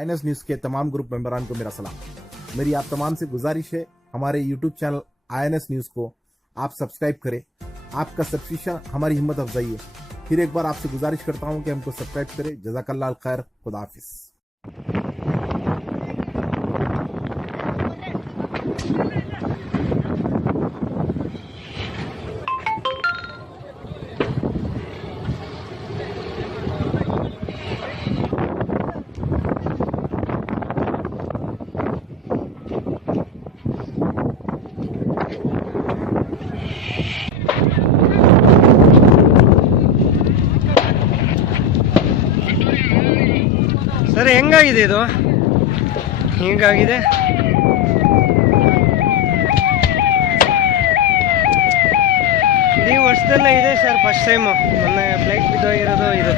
INS news के तमाम group मेंबरान को मेरा सलाम। मेरी आप तमाम से गुजारिश है, हमारे यूट्यूब चैनल INS न्यूज को आप सब्सक्राइब करें। आपका सब्सक्रिप्शन हमारी हिम्मत अफजाई है। फिर एक बार आपसे गुजारिश करता हूं कि हमको सब्सक्राइब करें। जज़ाकल्लाह खैर, खुदा हाफिज। ಸರ್ ಹೆಂಗಾಗಿದೆ ಇದು? ಹಿಂಗಾಗಿದೆ. ಈ ವರ್ಷದಲ್ಲೇ ಇದೆ ಸರ್, ಫಸ್ಟ್ ಟೈಮು. ಮೊನ್ನೆ ಫ್ಲೈಟ್ ಬಿದ್ದೋಗಿರೋದು ಇದು.